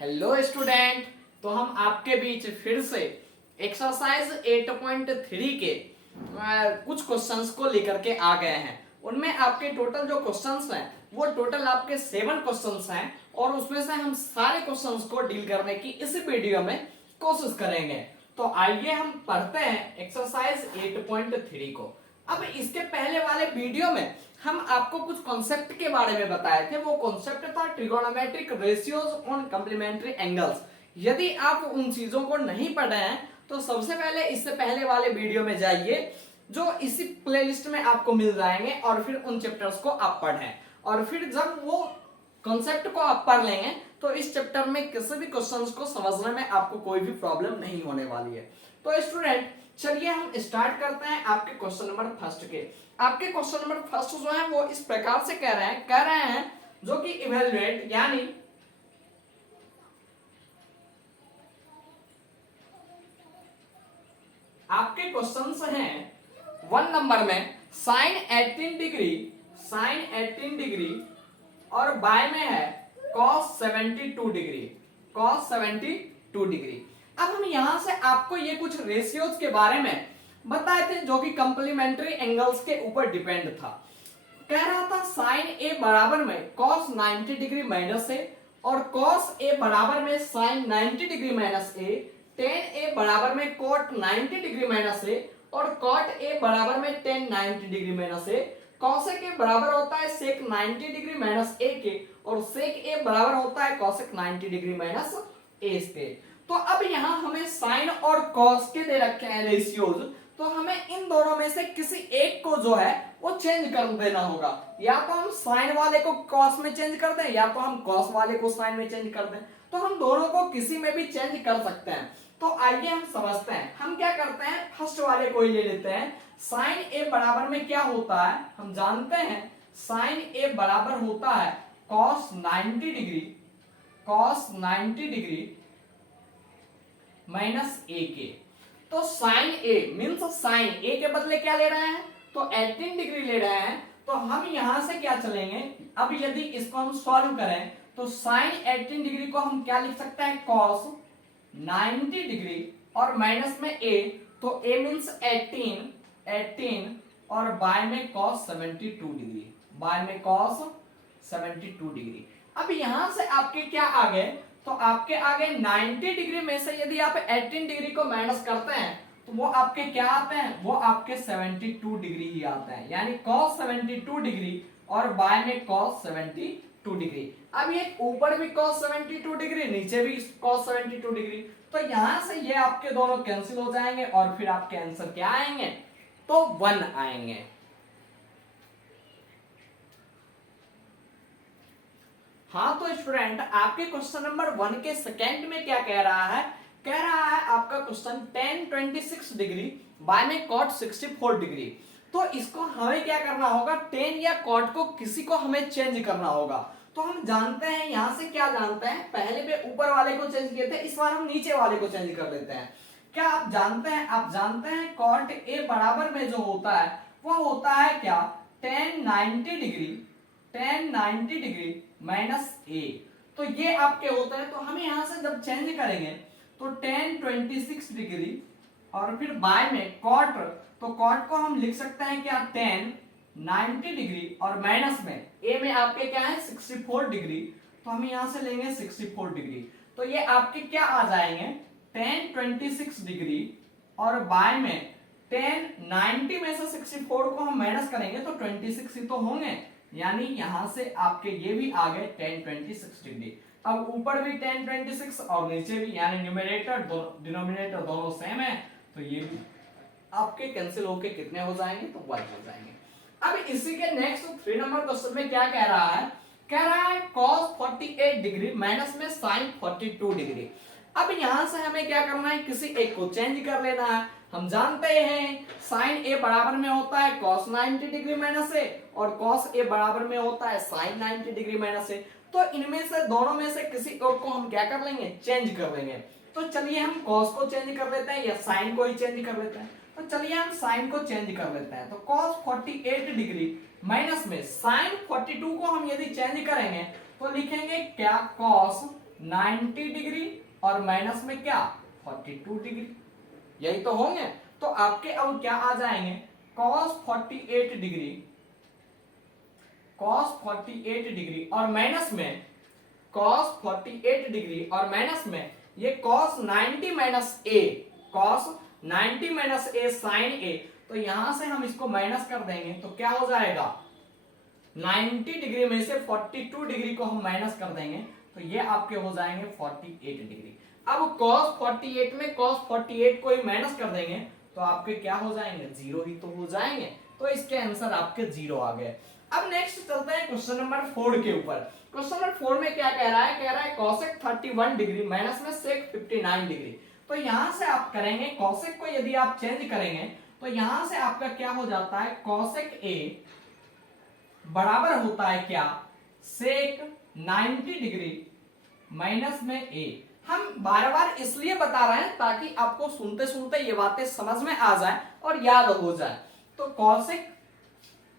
Hello student. तो हम आपके बीच फिर से एक्सरसाइज 8.3 के कुछ क्वेश्चंस को लेकर के आ गए हैं। उनमें आपके टोटल जो क्वेश्चंस हैं वो टोटल आपके 7 क्वेश्चंस हैं और उसमें से हम सारे क्वेश्चंस को डील करने की इस वीडियो में कोशिश करेंगे। तो आइए हम पढ़ते हैं एक्सरसाइज 8.3 को। अब इसके पहले वाले वीडियो में हम आपको कुछ कॉन्सेप्ट के बारे में बताए थे। वो कॉन्सेप्ट था trigonometric ratios on complementary angles. यदि आप उन चीजों को नहीं पढ़े हैं तो सबसे पहले इससे पहले वाले वीडियो में जाइए जो इसी प्लेलिस्ट में आपको मिल जाएंगे और फिर उन चैप्टर्स को आप पढ़ें। और फिर जब वो कॉन्सेप्ट को आप पढ़ लेंगे तो इस चैप्टर में किसी भी क्वेश्चंस को समझने में आपको कोई भी प्रॉब्लम नहीं होने वाली है। तो स्टूडेंट चलिए हम स्टार्ट करते हैं आपके क्वेश्चन नंबर फर्स्ट के। आपके क्वेश्चन नंबर फर्स्ट जो है वो इस प्रकार से कह रहे हैं जो कि इवेलुएट यानी आपके क्वेश्चंस हैं 1 नंबर में साइन 18 डिग्री और बाय में है cos 72 डिग्री। अब हम यहां से आपको ये कुछ रेशियोज के बारे में बताए थे जो कि कंप्लीमेंट्री एंगल्स के ऊपर डिपेंड था। कह रहा था साइन ए बराबर में cos 90 डिग्री माइनस ए और cos ए बराबर में साइन 90 डिग्री माइनस ए, tan ए बराबर में cot 90 डिग्री माइनस ए और cot ए बराबर में tan 90 डिग्री माइनस ए। cosec ए बराबर होता है sec 90 डिग्री माइनस ए के और sec ए बराबर होता है cosec 90 डिग्री माइनस ए के। तो अब यहाँ हमें साइन और cos के दे रखे हैं रेशियोज, तो हमें इन दोनों में से किसी एक को जो है वो चेंज कर देना होगा। या तो हम साइन वाले को cos में चेंज कर दें या तो हम cos वाले को साइन में चेंज कर दें। तो हम दोनों को किसी में भी चेंज कर सकते हैं। तो आइए हम समझते हैं। हम क्या करते हैं, फर्स्ट वाले को ही ले लेते हैं। साइन ए बराबर में क्या होता है हम जानते हैं। साइन ए बराबर होता है cos 90 डिग्री माइनस ए के। तो साइन ए मीन्स साइन ए के बदले क्या ले रहे हैं तो 18 डिग्री ले रहे हैं। तो हम यहां से क्या चलेंगे, अब यदि इसको हम सॉल्व करें तो साइन 18 डिग्री को हम क्या लिख सकते हैं cos 90 डिग्री और माइनस में a, तो a मीन्स 18 और बाय में cos 72 डिग्री। अब यहां से आपके क्या आ गए, तो आपके आगे 90 डिग्री में से यदि आप 18 डिग्री को माइनस करते हैं तो वो आपके क्या आते हैं, वो आपके 72 डिग्री ही आते हैं। यानी cos 72 डिग्री और बाय में cos 72 डिग्री। अब ये ऊपर भी cos 72 डिग्री नीचे भी cos 72 डिग्री, तो यहां से ये आपके दोनों कैंसिल हो जाएंगे और फिर आपके आंसर क्या आएंगे तो 1 आएंगे। हाँ तो स्टूडेंट आपके क्वेश्चन नंबर 1 के सेकेंड में क्या कह रहा है, आपका क्वेश्चन tan 26 डिग्री बाय में cot 64 डिग्री। तो इसको हमें क्या करना होगा, tan या cot को किसी को हमें चेंज करना होगा। तो हम जानते हैं यहां से क्या जानते हैं, पहले पे ऊपर वाले को चेंज किए थे, इस बार हम नीचे वाले को चेंज कर लेते हैं। क्या आप जानते हैं cot a बराबर में जो होता है वो होता है क्या tan 90 डिग्री माइनस ए। तो ये आपके होता है। तो हम यहां से जब चेंज करेंगे तो tan 26 डिग्री और फिर बाय में cot, तो cot को हम लिख सकते हैं क्या tan 90 डिग्री और माइनस में a में आपके क्या है 64 डिग्री, तो हम यहां से लेंगे 64 डिग्री। तो ये आपके क्या आ जाएंगे tan 26 डिग्री और बाय में tan 90 में से 64 को हम माइनस करेंगे तो 26 ही तो होंगे, यानी यहां से आपके ये भी आ गए tan 26 डिग्री। अब ऊपर भी tan 26 और नीचे भी, यानी न्यूमरेटर डिनोमिनेटर दोनों सेम है, तो ये भी आपके कैंसिल होके कितने हो जाएंगे तो 1 हो जाएंगे। अब इसी के नेक्स्ट 3 नंबर क्वेश्चन में क्या कह रहा है, cos 48 डिग्री माइनस में sin 42 डिग्री। अब यहां से हमें क्या करना है, किसी एक को चेंज कर लेना है। हम जानते हैं sin a बराबर में होता है cos 90 डिग्री माइनस ए और cos a बराबर में होता है sin 90 डिग्री माइनस ए। तो इनमें से दोनों में से किसी एक को हम क्या कर लेंगे, चेंज कर लेंगे। तो चलिए हम cos को चेंज कर लेते हैं या sin को ही चेंज कर लेते हैं। तो चलिए हम sin को चेंज कर लेते हैं। तो cos 48 डिग्री माइनस में sin 42 को हम यदि चेंज करेंगे तो लिखेंगे क्या cos 90 डिग्री और माइनस में क्या 42 डिग्री, यही तो होंगे। तो आपके अब क्या आ जाएंगे cos 48 डिग्री, cos 48 डिग्री और माइनस में cos 48 डिग्री और माइनस में ये cos 90 माइनस ए, cos 90 माइनस ए साइन ए। तो यहां से हम इसको माइनस कर देंगे तो क्या हो जाएगा 90 डिग्री में से 42 डिग्री को हम माइनस कर देंगे तो ये आपके हो जाएंगे 48 डिग्री। अब cos 48 में cos 48 को ही माइनस कर देंगे तो आपके क्या हो जाएंगे जीरो ही तो हो जाएंगे। तो इसके आंसर आपके जीरो आ गए। अब नेक्स्ट चलते हैं क्वेश्चन नंबर 4 के ऊपर। क्वेश्चन नंबर 4 में क्या कह रहा है, कह रहा है cosec 31 डिग्री माइनस में sec 59 डिग्री। तो यहां से आप करेंगे cosec को यदि आप चेंज करेंगे तो यहां से आपका क्या हो जाता है cosec a बराबर होता है क्या sec 90 डिग्री माइनस में a। हम बार बार इसलिए बता रहे हैं ताकि आपको सुनते सुनते ये बातें समझ में आ जाए और याद हो जाए। तो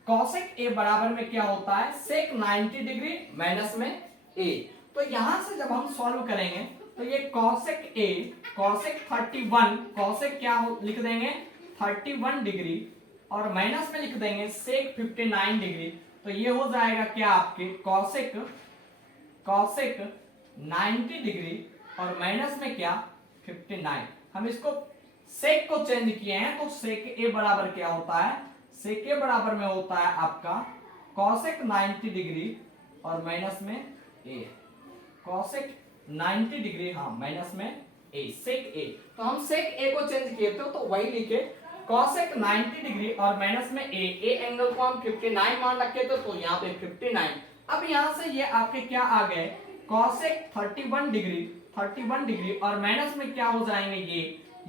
cosec a बराबर में क्या होता है sec 90 डिग्री माइनस में a। तो यहां से जब हम सॉल्व करेंगे तो ये cosec a cosec 31 cosec क्या लिख देंगे 31 डिग्री और माइनस में लिख देंगे sec 59 डिग्री। तो ये हो जाएगा क्या आपके cosec 90 डिग्री और माइनस में क्या 59। हम इसको sec को चेंज किए हैं तो sec a बराबर क्या होता है sec a बराबर में होता है आपका cosec 90 डिग्री और माइनस में a, cosec 90 डिग्री हाँ माइनस में a sec a। तो हम sec a को चेंज किए थे तो वही लिखे cosec 90 डिग्री और माइनस में a एंगल को हम 59 मान रखे थे तो यहाँ पे 59। अब यहाँ से ये आपके क्या आ गए cosec 31 डिग्री और माइनस में क्या हो जाएंगे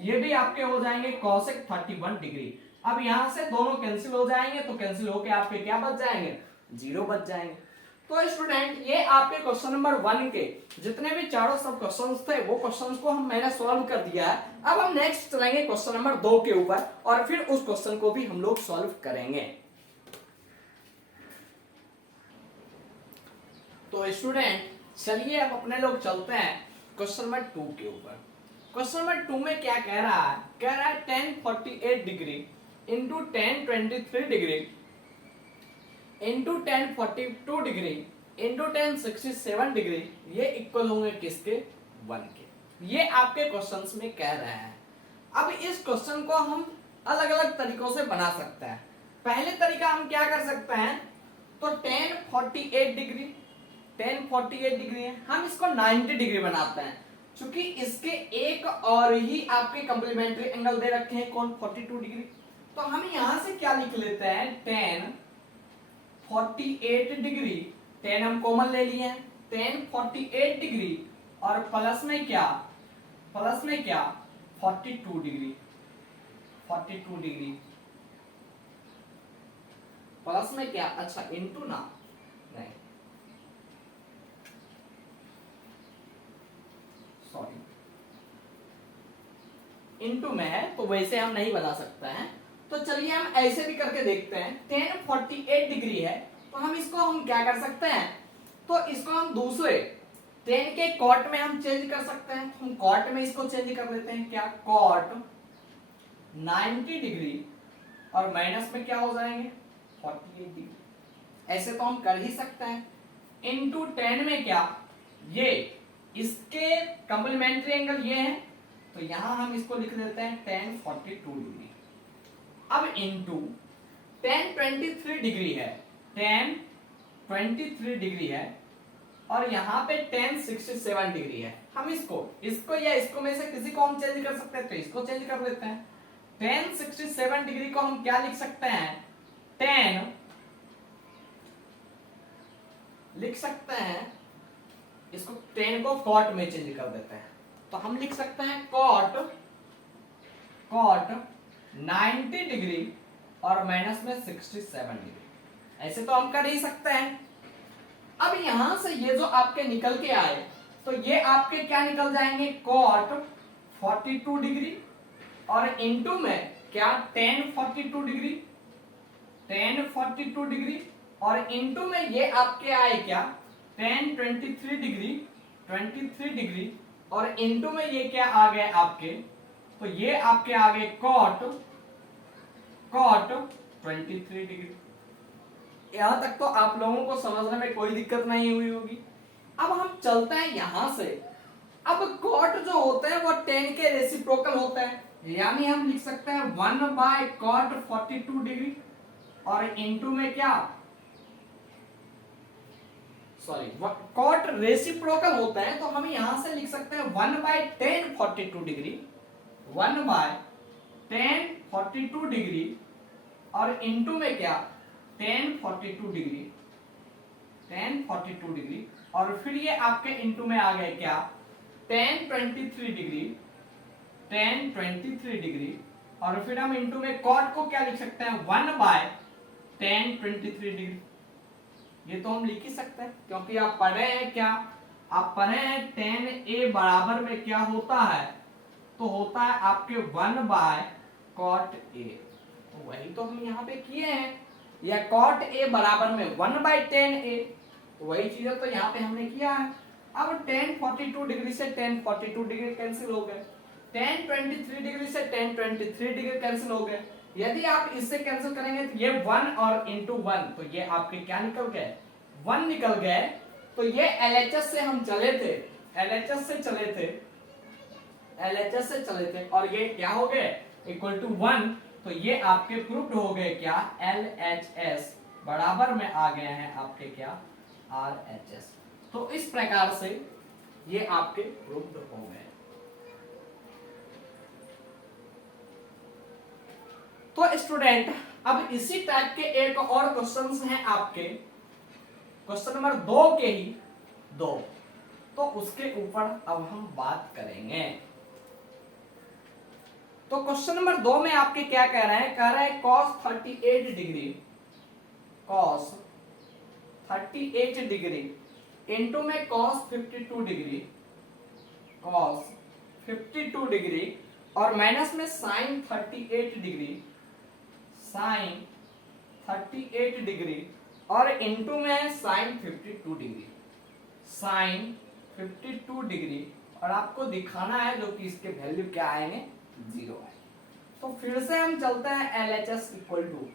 ये भी आपके हो जाएंगे cosec 31 डिग्री। अब यहां से दोनों कैंसिल हो जाएंगे तो कैंसिल होके आपके क्या बच जाएंगे जीरो बच जाएंगे। तो स्टूडेंट ये आपके क्वेश्चन नंबर 1 के जितने भी चारों सब क्वेश्चंस थे वो क्वेश्चंस को मैंने सॉल्व कर दिया है। अब हम नेक्स्ट चलेंगे क्वेश्चन नंबर 2 के ऊपर और फिर उस क्वेश्चन को भी हम लोग सॉल्व करेंगे। तो स्टूडेंट चलिए अब अपने लोग चलते हैं क्वेश्चन नंबर 2 के ऊपर। क्वेश्चन नंबर 2 में क्या कह रहा है, कह रहा है 1048 degree into 1023 degree into 1042 degree into 1067 degree ये इक्वल होंगे किसके 1 के। ये आपके क्वेश्चंस में कह रहे हैं। अब इस क्वेश्चन को हम अलग अलग तरीकों से बना सकते हैं। पहले तरीका हम क्या कर सकते हैं तो 1048 डिग्री है हम इसको 90 डिग्री बनाते हैं क्योंकि इसके एक और ही आपके कंप्लीमेंट्री एंगल दे रखे हैं कौन 42 डिग्री। तो हम यहां से क्या लिख लेते हैं 1048 डिग्री 10 हम कॉमन ले लिए हैं 1048 डिग्री और प्लस में क्या 42 डिग्री प्लस में क्या अच्छा इंटू ना नहीं सॉरी इनटू में है तो वैसे हम नहीं बना सकते हैं। तो चलिए हम ऐसे भी करके देखते हैं 1048 डिग्री है तो हम इसको हम क्या कर सकते हैं तो इसको हम दूसरे 10 के कॉट में हम चेंज कर सकते हैं। हम कॉट में इसको चेंज कर लेते हैं क्या कॉट 90 डिग्री और माइनस में क्या हो जाएंगे 48 डिग्री। ऐसे तो हम कर ही सकते हैं। इनटू 10 में क्या ये इसके कंप्लीमेंट्री एंगल ये है तो यहां हम इसको लिख देते हैं 1042 डिग्री। अब इनटू 1023 डिग्री है 1023 डिग्री है और यहाँ पे 1067 डिग्री है। हम इसको या इसको में से किसी को हम चेंज कर सकते हैं तो इसको चेंज कर देते हैं। 1067 डिग्री को हम क्या लिख सकते हैं 10 लिख सकते हैं इसको 10 को कॉट में चेंज कर देते हैं तो हम लिख सकते हैं कॉट 90 डिग्री और माइनस में 67 डिग्री। ऐसे तो हम कर ही सकते हैं। अब यहां से ये जो आपके निकल के आए तो ये आपके क्या निकल जाएंगे कॉट 42 डिग्री और इनटू में क्या 1042 डिग्री और इनटू में ये आपके आए क्या 1023 डिग्री 23 डिग्री और इनटू में ये क्या आ गए आपके, तो ये आपके आ गए कॉट 23 डिग्री। यहां तक तो आप लोगों को समझने में कोई दिक्कत नहीं हुई होगी। अब हम चलते हैं यहां से। अब कॉट जो होते हैं वो tan के रेसिप्रोकल होते हैं, यानी हम लिख सकते हैं 1/cot 42 डिग्री और इनटू में क्या, सॉरी कॉट रेसिप्रोकल होते हैं तो हम यहां से लिख सकते हैं 1/tan 42 डिग्री, 1/tan 42 डिग्री और इनटू में क्या tan 42 डिग्री, tan 42 डिग्री और फिर ये आपके इनटू में आ गए क्या tan 23 डिग्री, tan 23 डिग्री और फिर हम इनटू में cot को क्या लिख सकते हैं 1/tan 23 डिग्री। ये तो हम लिख ही सकते हैं क्योंकि आप पढ़े हैं क्या, आप पढ़े हैं tan a बराबर में क्या होता है, तो होता है आपके 1/cot a। तो वही तो हम यहाँ पे किए हैं, या cot a बराबर में 1/tan a, तो वही चीज तो यहाँ पे हमने किया है। अब tan 42 डिग्री से tan 42 डिग्री कैंसिल हो गए, tan 23 डिग्री से tan 23 डिग्री कैंसिल हो गए। यदि आप इससे कैंसिल करेंगे तो ये 1 और इंटू 1, तो ये आपके क्या निकल गए 1 निकल गए। तो ये LHS से हम चले थे, LHS से चले थे, LHS से चले थे और ये क्या हो गए इक्वल टू 1, तो ये आपके प्रूव्ड हो गए क्या LHS बराबर में आ गए हैं आपके क्या RHS। तो इस प्रकार से ये आपके प्रूव्ड हो गए। तो स्टूडेंट अब इसी टाइप के एक और क्वेश्चंस हैं आपके, क्वेश्चन नंबर 2 के ही 2, तो उसके ऊपर अब हम बात करेंगे। तो क्वेश्चन नंबर 2 में आपके क्या कह रहे हैं, कह रहे हैं cos 38 degree, cos 38 degree into में cos 52 डिग्री, cos 52 डिग्री और माइनस में sin 38 डिग्री, sin 38 डिग्री और इनटू में sin 52 डिग्री, sin 52 डिग्री और आपको दिखाना है जो कि इसके वैल्यू क्या आएंगे 0 है। तो फिर से हम चलते हैं LHS इक्वल टू,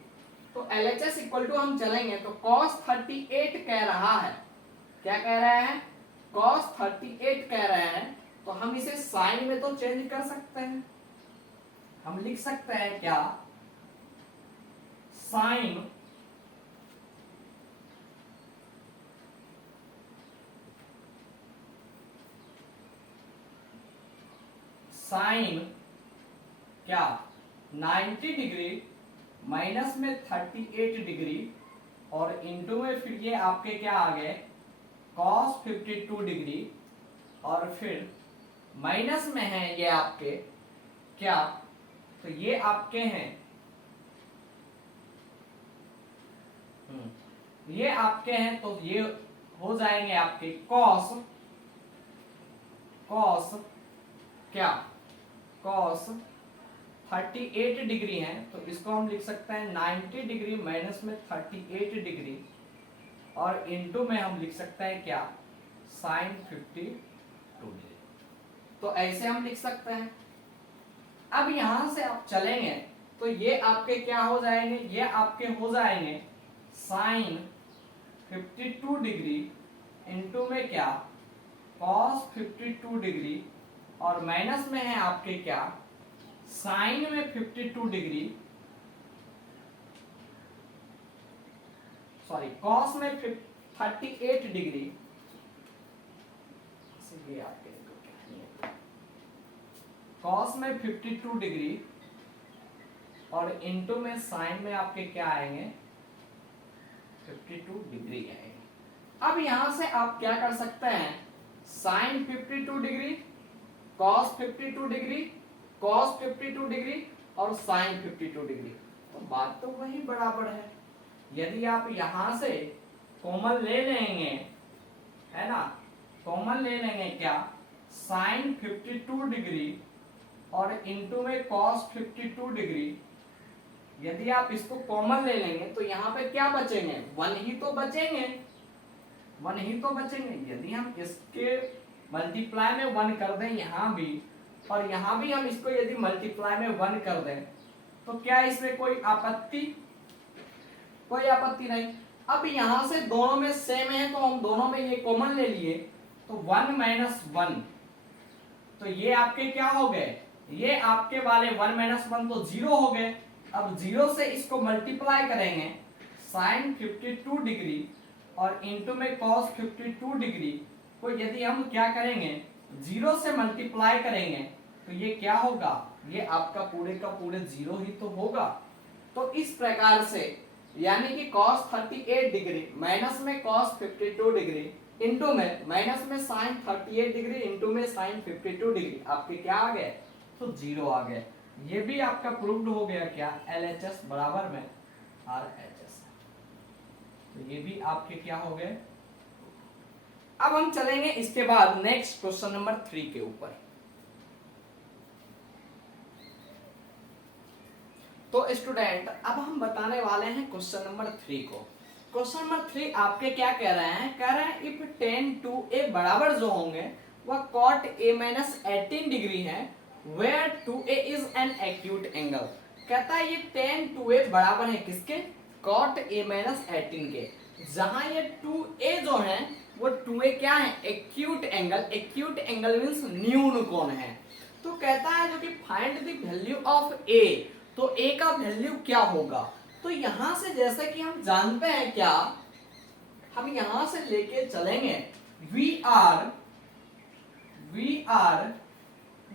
तो LHS इक्वल टू हम चलेंगे तो cos 38 कह रहा है, क्या कह रहे हैं cos 38 कह रहे हैं, तो हम इसे sin में तो चेंज कर सकते हैं, हम लिख सकते हैं क्या sin क्या 90 डिग्री माइनस में 38 डिग्री और इनटू में फिर ये आपके क्या आ गए cos 52 डिग्री और फिर माइनस में है ये आपके क्या, तो ये आपके हैं ये आपके हैं, तो ये हो जाएंगे आपके cos क्या cos 38 डिग्री है, तो इसको हम लिख सकते हैं 90 डिग्री माइनस में 38 डिग्री और इनटू में हम लिख सकते हैं क्या sin 52 डिग्री। तो ऐसे हम लिख सकते हैं। अब यहां से आप चलेंगे तो ये आपके क्या हो जाएंगे, ये आपके हो जाएंगे sin 52 डिग्री इनटू में क्या cos 52 डिग्री और माइनस में है आपके क्या साइन में 52 डिग्री, सॉरी कॉस में 38 डिग्री, आपके कॉस में 52 डिग्री और इनटू में साइन में आपके क्या आएंगे 52 डिग्री आएंगे। अब यहां से आप क्या कर सकते हैं sine 52 degree, cos 52 degree, cos 52 degree और साइन 52 डिग्री, तो बात तो वही बराबर है। यदि आप यहां से कॉमन ले लेंगे, है ना, कॉमन ले लेंगे क्या साइन 52 डिग्री और इनटू में कॉस 52 डिग्री, यदि आप इसको कॉमन ले लेंगे तो यहाँ पे क्या बचेंगे 1 ही तो बचेंगे, 1 ही तो बचेंगे। यदि हम इसके मल्टीप्लाई में 1 कर दें यहाँ भी, और यहाँ भी हम इसको यदि मल्टीप्लाई में 1 कर दें तो क्या इसमें कोई आपत्ति? कोई आपत्ति नहीं। अब यहाँ से दोनों में सेम है तो हम दोनों में ये कॉमन ले लिए, तो 1 माइनस 1, तो ये आपके क्या हो गए? ये आपके वाले 1 माइनस 1 तो 0 हो गए। अब 0 से इसको मल्टीप्लाई करेंगे साइन 52 डिग्री और इंटू में कॉस 52 डिग्री को यदि हम क्या करेंगे 0 से मल्टीप्लाई करेंगे तो ये क्या होगा? ये आपका पूरे का पूरे 0 ही तो होगा। तो इस प्रकार से यानी कि cos 38 डिग्री माइनस में cos 52 डिग्री इंटू में माइनस में sin 38 डिग्री इंटू में sin 52 डिग्री आपके क्या आ गए? तो 0 आ गए। ये भी आपका प्रूव्ड हो गया क्या? LHS बराबर में RHS। तो ये भी आपके क्या हो गए? अब हम चलेंगे इसके बाद नेक्स्ट क्वेश्चन नंबर 3 के ऊपर। तो स्टूडेंट अब हम बताने वाले हैं क्वेश्चन नंबर 3 को। क्वेश्चन नंबर 3 आपके क्या कह रहे हैं? कह रहे हैं इफ tan 2a बराबर जो होंगे वह cot a minus 18 डिग्री है where 2a is an acute angle। कहता है ये tan 2a बराबर है किसके? cot a minus 18 के, जहां ये 2a जो है वो 2a क्या है? Acute angle. Acute angle means न्यून कोण है। तो कहता है जो कि find the value of a, तो a का वैल्यू क्या होगा? तो यहां से जैसे कि हम जानते हैं क्या, हम यहां से लेके चलेंगे वी आर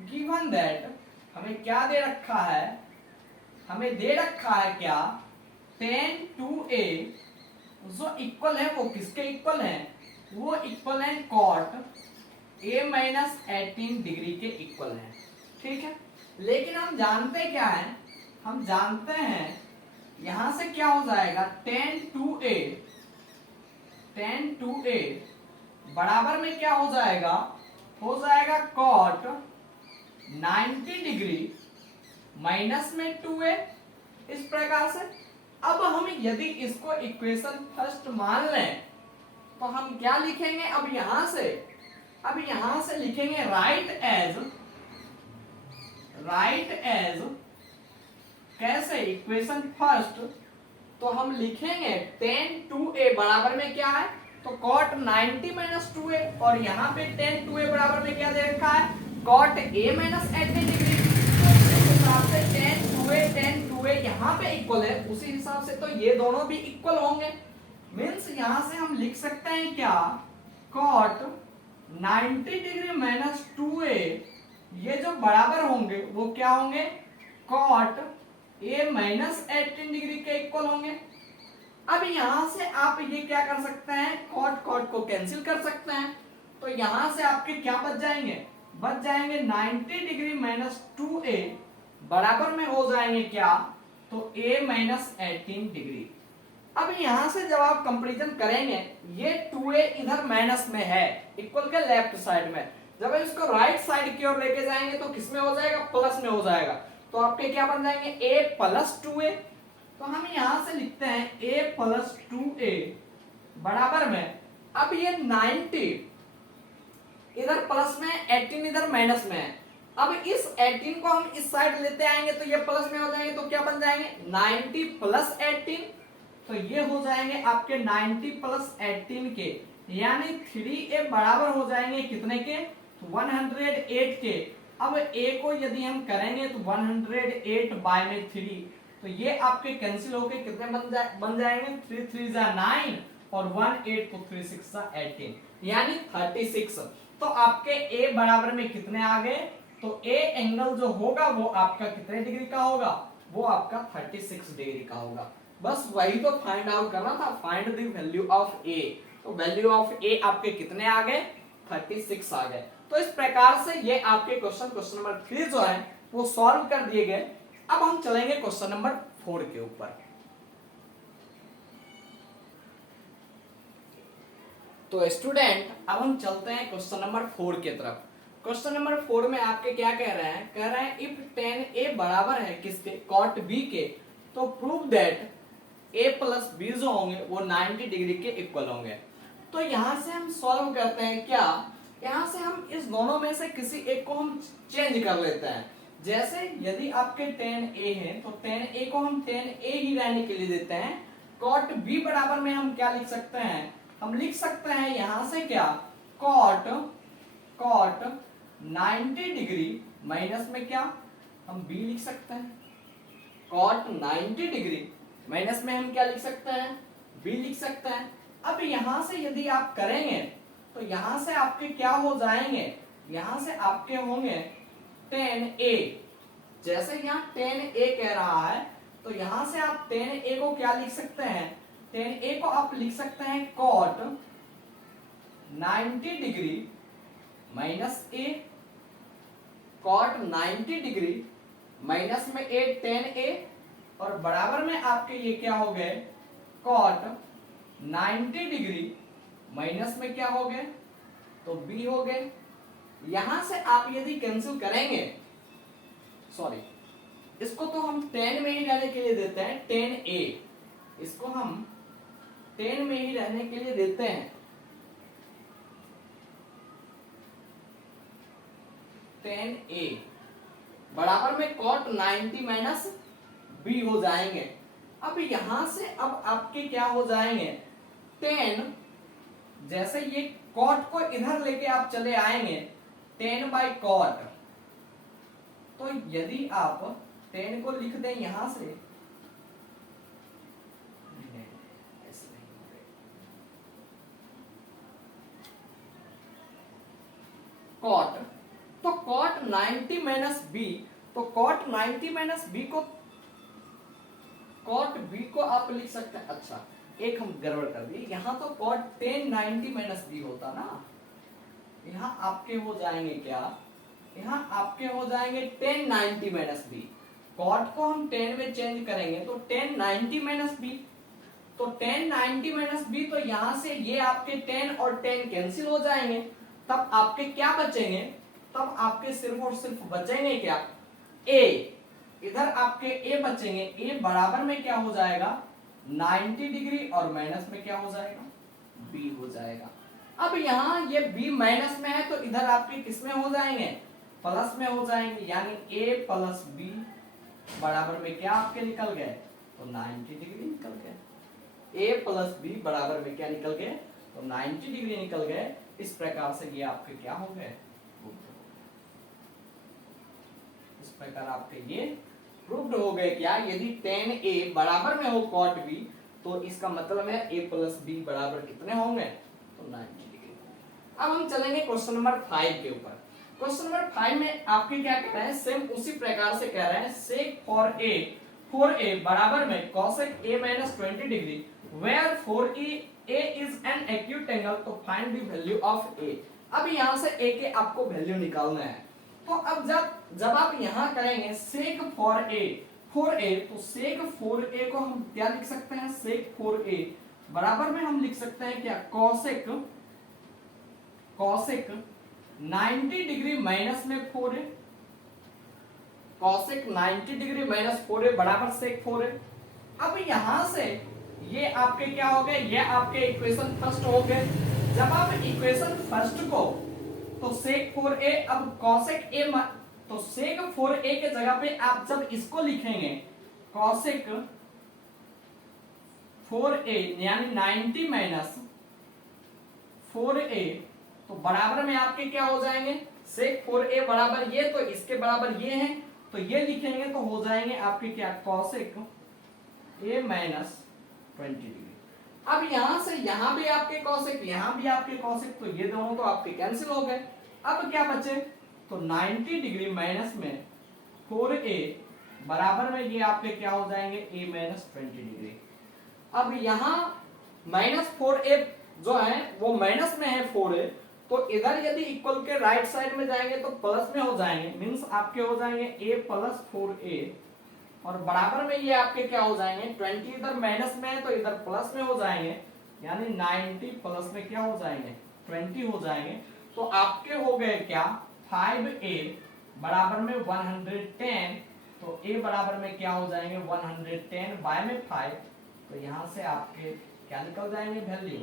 गिवन दैट, हमें क्या दे रखा है? हमें दे रखा है क्या? tan 2a जो इक्वल है वो किसके इक्वल है? वो इक्वल है cot a माइनस 18 डिग्री के इक्वल है। ठीक है, लेकिन हम जानते क्या है? हम जानते हैं यहां से क्या हो जाएगा? tan 2a बराबर में क्या हो जाएगा? हो जाएगा cot 90 डिग्री माइनस में 2a। इस प्रकार से अब हम यदि इसको इक्वेशन फर्स्ट मान लें तो हम क्या लिखेंगे? अब यहां से लिखेंगे राइट एज कैसे? इक्वेशन फर्स्ट तो हम लिखेंगे tan 2a बराबर में क्या है? तो cot 90 माइनस 2a, और यहाँ पे tan 2a बराबर में क्या दे रखा है? cot a minus 18 degree. तो इस हिसाब से tan 2a यहाँ पे इक्वल है, उसी हिसाब से तो ये दोनों भी इक्वल होंगे। मीन्स यहाँ से हम लिख सकते हैं क्या? cot 90 डिग्री माइनस 2a ये जो बराबर होंगे वो क्या होंगे? cot a माइनस 18 डिग्री के इक्वल होंगे। अब यहां से आप ये क्या कर सकते हैं? cot को कैंसिल कर सकते हैं। तो यहां से आपके क्या बच जाएंगे? बच जाएंगे 90 डिग्री माइनस 2a बराबर में हो जाएंगे क्या? तो a माइनस 18 डिग्री। अब यहां से जब आप कंपैरिजन करेंगे, ये 2a इधर माइनस में है इक्वल के लेफ्ट साइड में, जब हम इसको राइट साइड की ओर लेके जाएंगे तो किसमें हो जाएगा? प्लस में हो जाएगा। तो आपके क्या बन जाएंगे? a plus 2a। तो हम यहां से लिखते हैं a प्लस 2a बराबर में, अब ये 90 इधर प्लस में, 18 इधर माइनस में है। अब इस 18 को हम इस साइड लेते आएंगे तो ये प्लस में हो जाएंगे, तो क्या बन जाएंगे? 90 प्लस 18, तो ये हो जाएंगे आपके 90 प्लस 18 के, यानी 3a बराबर हो जाएंगे कितने के? 108 के। अब a को यदि हम करेंगे तो 108 बाय में 3, तो ये आपके कैंसिल होके कितने बन जाएंगे? 3 3 जा 9 और 1 8 तो 3 6 जा 18, यानी 36। तो आपके a बराबर में कितने आ गए? तो a एंगल जो होगा वो आपका कितने डिग्री का होगा? वो आपका 36 डिग्री का होगा। बस वही तो फाइंड आउट करना था, find the value of a। तो वैल्यू ऑफ a आपके कितने आ गए? 36 आ गए। तो इस प्रकार से ये आपके क्वेश्चन नंबर 3 जो है वो सॉल्व कर दिए गए। अब हम चलेंगे क्वेश्चन नंबर 4 के ऊपर। तो स्टूडेंट अब हम चलते हैं क्वेश्चन नंबर 4 की तरफ। क्वेश्चन नंबर 4 में आपके क्या कह रहे हैं? कह रहे हैं इफ tan a बराबर है किसके? cot b के, तो prove that a plus b जो होंगे वो 90 डिग्री के इक्वल होंगे। तो यहां से हम सॉल्व करते हैं क्या? यहां से हम इस दोनों में से किसी एक को हम चेंज कर लेते हैं। जैसे यदि आपके tan a है तो tan a को हम tan a ही रहने के लिए देते हैं। cot b बराबर में हम क्या लिख सकते हैं, हम लिख सकते हैं यहां से क्या, cot 90 डिग्री माइनस में क्या हम b लिख सकते हैं। cot 90 डिग्री माइनस में हम क्या लिख सकते हैं, b लिख सकते हैं। अब यहां से यदि आप करेंगे तो यहां से आपके क्या हो जाएंगे, यहां से आपके होंगे tan a। जैसे यहाँ tan a कह रहा है तो यहां से आप tan a को क्या लिख सकते हैं, tan a को आप लिख सकते हैं cot 90 degree minus a, cot 90 degree minus में a tan a, और बराबर में आपके ये क्या हो गए cot 90 डिग्री माइनस में क्या हो गए तो b हो गए। यहां से आप यदि कैंसिल करेंगे, सॉरी इसको तो हम tan में ही रहने के लिए देते हैं, tan a, इसको हम tan में ही रहने के लिए देते हैं, tan a बराबर में cot 90 माइनस b हो जाएंगे। अब यहां से अब आपके क्या हो जाएंगे tan, जैसे ये cot को इधर लेके आप चले आएंगे tan बाई cot, तो यदि आप tan को लिख दें यहां से, cot, तो cot 90 माइनस b, तो cot 90 माइनस b को cot b को आप लिख सकते हैं, अच्छा एक हम गड़बड़ कर दिए, यहां तो cot tan 90 माइनस b होता ना, यहां आपके हो जाएंगे क्या, यहां आपके हो जाएंगे tan 90 माइनस b, cot को हम tan में चेंज करेंगे तो tan 90 माइनस b, तो tan 90 माइनस b, तो यहां से ये आपके tan और tan कैंसिल हो जाएंगे, तब आपके क्या बचेंगे, तब आपके सिर्फ और सिर्फ बचेंगे क्या a, इधर आपके a बचेंगे, a बराबर में क्या हो जाएगा 90 डिग्री और माइनस में क्या हो जाएगा b हो जाएगा। अब यहाँ ये b माइनस में है तो इधर आपके किस में हो जाएंगे, प्लस में हो जाएंगे, यानी a प्लस b बराबर में क्या आपके निकल गए तो 90 डिग्री निकल गए। a प्लस b बराबर में क्या निकल गए तो 90 डिग्री निकल गए। इस प्रकार से ये आपके क्या हो गए, इस प्रकार आपके ये प्रूव्ड हो गए क्या, यदि tan a बराबर में हो cot b तो इसका मतलब है a प्लस b बराबर कितने होंगे तो 90 डिग्री। अब हम चलेंगे क्वेश्चन नंबर 5 के ऊपर। क्वेश्चन नंबर 5 में आपके क्या कह रहे हैं, सेम उसी प्रकार से कह रहे हैं sec for a बराबर में cosec a minus 20 degree where for a is an acute angle, तो find the value of a। अब यहां से a के आपको वैल्यू निकालना है, तो अब जब आप यहां करेंगे sec for a तो sec for a को हम क्या लिख सकते हैं, sec for a बराबर में हम लिख सकते हैं क्या cosec 90 डिग्री माइनस में 4a, cosec 90 degree minus 4a बराबर sec 4a। अब यहां से ये आपके क्या हो गए, ये आपके इक्वेशन फर्स्ट हो गए। जब आप इक्वेशन फर्स्ट को तो sec 4a, अब cosec a, तो sec 4a के जगह पे आप जब इसको लिखेंगे cosec 4a यानी 90 माइनस 4a, तो बराबर में आपके क्या हो जाएंगे sec 4a बराबर ये, तो इसके बराबर ये है, तो ये लिखेंगे तो हो जाएंगे आपके क्या cosec a माइनस 20 डिग्री। अब यहां से यहां भी आपके cosec, यहां भी आपके cosec, तो ये दोनों तो आपके कैंसिल हो गए। अब क्या बचे तो 90 डिग्री माइनस में 4a बराबर में ये आपके क्या हो जाएंगे a माइनस 20 डिग्री। अब यहाँ माइनस 4a जो है वो माइनस में है 4a, तो इधर यदि इक्वल के राइट साइड में जाएंगे तो प्लस में हो जाएंगे, मींस आपके हो जाएंगे a प्लस 4a, और बराबर में ये आपके क्या हो जाएंगे 20 इधर माइनस में है तो इधर प्लस में हो जाएंगे, यानी 90 प्लस में क्या हो जाएंगे 20 हो जाएंगे। तो आपके हो गए क्या 5a बराबर में 110, तो a बराबर में क्या हो जाएंगे 110 बाय में 5, तो यहां से आपके क्या निकल जाएंगे value,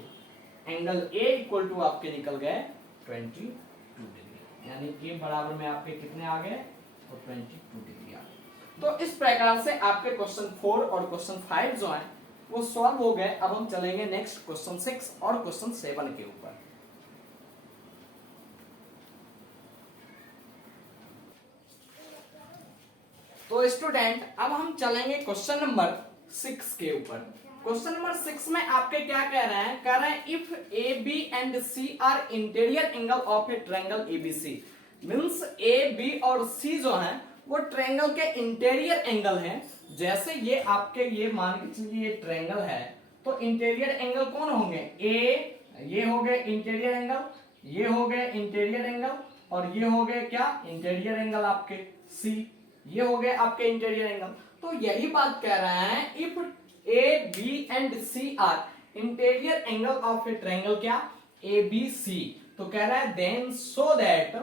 angle a equal to आपके निकल गए 22 डिग्री। यानी ए बराबर में आपके कितने आ गए, तो 22 डिग्री आ गए। तो इस प्रकार से आपके क्वेश्चन 4 और क्वेश्चन 5 जो है वो सॉल्व हो गए। अब हम चलेंगे नेक्स्ट क्वेश्चन 6 और क्वेश्चन 7 के ऊपर। तो स्टूडेंट अब हम चलेंगे क्वेश्चन नंबर 6 के ऊपर। क्वेश्चन नंबर 6 में आपके क्या कह रहे हैं, कह रहे हैं if A B and C are interior angle of a triangle ABC. Means A B और सी जो है वो ट्रायंगल के इंटीरियर एंगल हैं। जैसे ये आपके ये मान के चलिए ये ट्रायंगल है, तो इंटीरियर एंगल कौन होंगे, ए, ये हो गए इंटीरियर एंगल, ये हो गए इंटीरियर एंगल, और ये हो गए क्या इंटीरियर एंगल आपके सी, ये हो गए आपके इंटीरियर एंगल। तो यही बात कह रहे हैं if A B and C are interior angle of a triangle क्या ए बी सी, तो कह रहा है देन सो दैट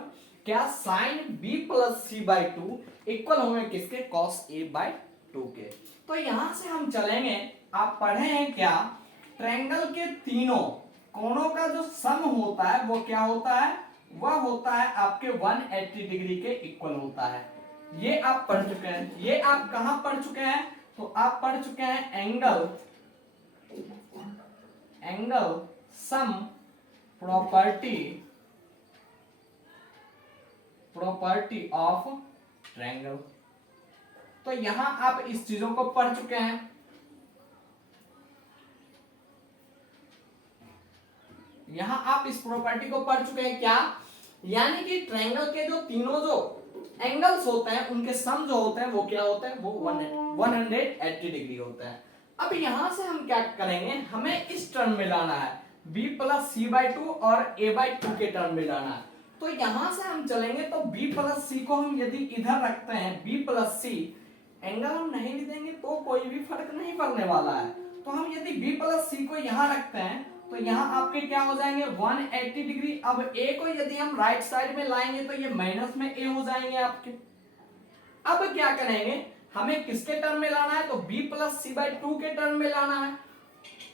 क्या sine B plus C by two equal होंगे किसके, कॉस ए बाई टू के। तो यहां से हम चलेंगे, आप पढ़े हैं क्या, ट्रायंगल के तीनों कोणों का जो सम होता है वो क्या होता है, वह होता है आपके 180 डिग्री के इक्वल होता है। ये आप पढ़ चुके हैं। ये आप कहां पढ़ चुके हैं, तो आप पढ़ चुके हैं angle sum property of triangle. तो यहां आप इस चीजों को पढ़ चुके हैं। यहां आप इस प्रॉपर्टी को पढ़ चुके हैं क्या, यानी कि ट्रायंगल के जो तीनों जो एंगल्स होते हैं उनके सम जो होते हैं वो क्या होते हैं, वो 180 डिग्री होता है। अब यहां से हम क्या करेंगे, हमें इस टर्म में लाना है b plus C by two और a बाई टू के टर्म में लाना है। तो यहां से हम चलेंगे तो b प्लस सी को हम यदि इधर रखते हैं, b प्लस सी एंगल हम नहीं लिखेंगे तो कोई भी फर्क नहीं पड़ने वाला है। तो हम यदि b प्लस सी को यहां रखते हैं तो यहाँ आपके क्या हो जाएंगे 180 डिग्री। अब a को यदि हम राइट साइड में लाएंगे तो ये माइनस में a हो जाएंगे आपके। अब क्या करेंगे, हमें किसके टर्म में लाना है, तो b plus C by two के टर्म में लाना है।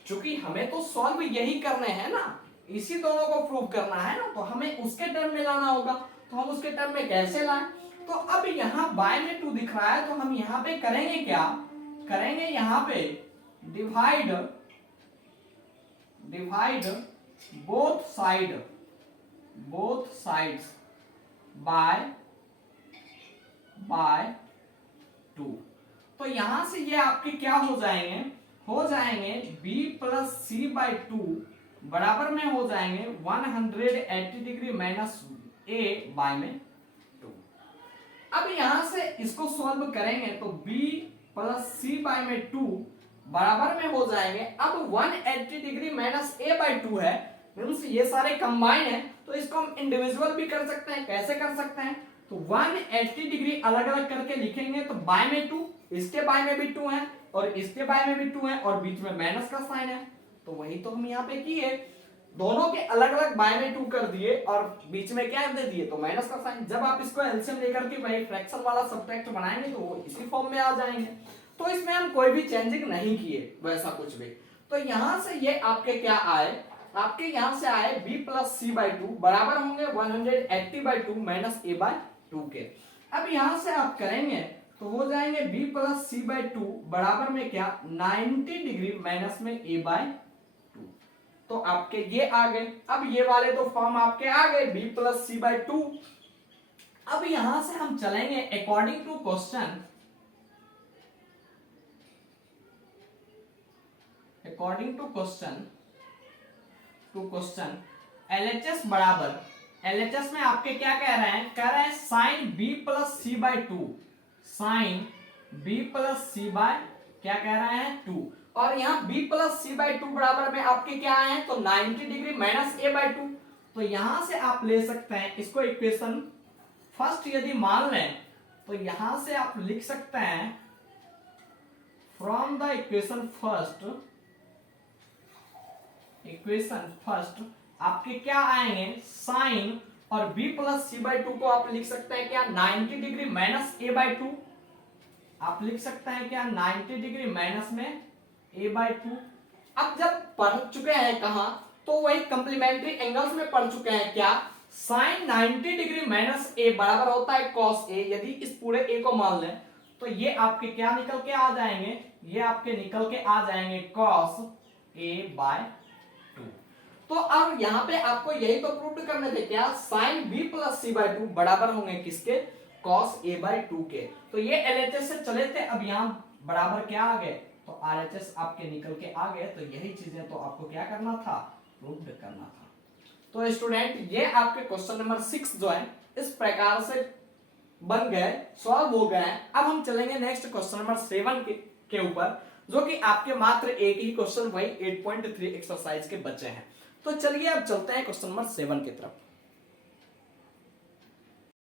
क्योंकि हमें तो सॉल्व यही करने हैं ना, इसी दोनों को प्रूव करना है ना, तो हमें उसके टर्म में लाना होगा। तो हम उसके टर्म में कैसे लाएं, तो अब यहाँ बाय में 2 दिख रहा है, तो हम यहाँ पे करेंगे क्या, करेंगे यहाँ पे डिवाइड बोथ साइड्स बाय 2। तो यहां से ये आपके क्या हो जाएंगे b plus C by two बराबर में हो जाएंगे 180 डिग्री माइनस a बाय में 2। अब यहां से इसको सॉल्व करेंगे तो b प्लस सी बाय में 2 बराबर में हो जाएंगे, अब 180 डिग्री माइनस a बाई 2 है, मींस ये सारे कंबाइन है, तो इसको हम इंडिविजुअल भी कर सकते हैं। कैसे कर सकते हैं, तो 180 डिग्री अलग अलग करके लिखेंगे, तो बाय में 2, इसके बाय में भी 2 है और इसके बाय में भी 2 है और बीच में माइनस का साइन है। तो वही तो हम यहाँ पे किए, दोनों के अलग अलग बाय में 2 कर दिए और बीच में क्या दे दिए, तो माइनस का साइन। जब आप इसको एलसीएम लेकर के वही फ्रैक्शन वाला सब्ट्रैक्ट बनाएंगे तो वो इसी फॉर्म में आ जाएंगे। तो इसमें हम कोई भी चेंजिंग नहीं किए वैसा कुछ भी। तो यहां से ये आपके क्या आए, आपके यहां से आए b plus C by two बराबर होंगे 180 by two minus a by two के। अब यहां से आप करेंगे तो हो जाएंगे b plus C by two बराबर में क्या 90 डिग्री माइनस में a बाई टू। तो आपके ये आ गए। अब ये वाले तो फॉर्म आपके आ गए b plus C by two. अब यहां से हम चलेंगे अकॉर्डिंग टू क्वेश्चन LHS बराबर, LHS में आपके क्या कह रहे हैं, कह रहे हैं sine b plus C by two, sine b plus C by क्या कह रहे हैं 2, और यहाँ b plus C by two बराबर में आपके क्या आए हैं, तो 90 degree minus a by two. तो यहां से आप ले सकते हैं इसको इक्वेशन फर्स्ट यदि मान लें तो यहां से आप लिख सकते हैं फ्रॉम द इक्वेशन फर्स्ट आपके क्या आएंगे साइन, और b plus C by two को आप लिख सकते हैं क्या 90 degree minus a by two, आप लिख सकते हैं क्या 90 डिग्री माइनस में a बाई टू। अब जब पढ़ चुके हैं कहा, तो वही कंप्लीमेंट्री एंगल्स में पढ़ चुके हैं क्या साइन 90 डिग्री माइनस ए बराबर होता है कॉस ए। यदि इस पूरे ए को मान लें तो ये आपके क्या निकल के आ जाएंगे, ये आपके निकल के आ जाएंगे कॉस ए बाय 2। तो अब यहां पे आपको यही तो प्रूव करने थे क्या, sine B plus C bye 2 बराबर होंगे किसके, कॉस ए बाय 2 के। तो ये एलएचएस से चले थे, अब यहां बराबर क्या आ गए, तो आरएचएस आपके निकल के आ गए। तो यही चीजें तो आपको क्या करना था, प्रूव करना था। तो स्टूडेंट ये आपके क्वेश्चन नंबर 6 जो है इस प्रकार से बन गए, सॉल्व हो गए। अब हम चलेंगे नेक्स्ट क्वेश्चन नंबर 7 के ऊपर, जो कि आपके मात्र एक ही क्वेश्चन वही 8.3 एक्सरसाइज के बचे हैं। तो चलिए अब चलते हैं क्वेश्चन नंबर 7 की तरफ।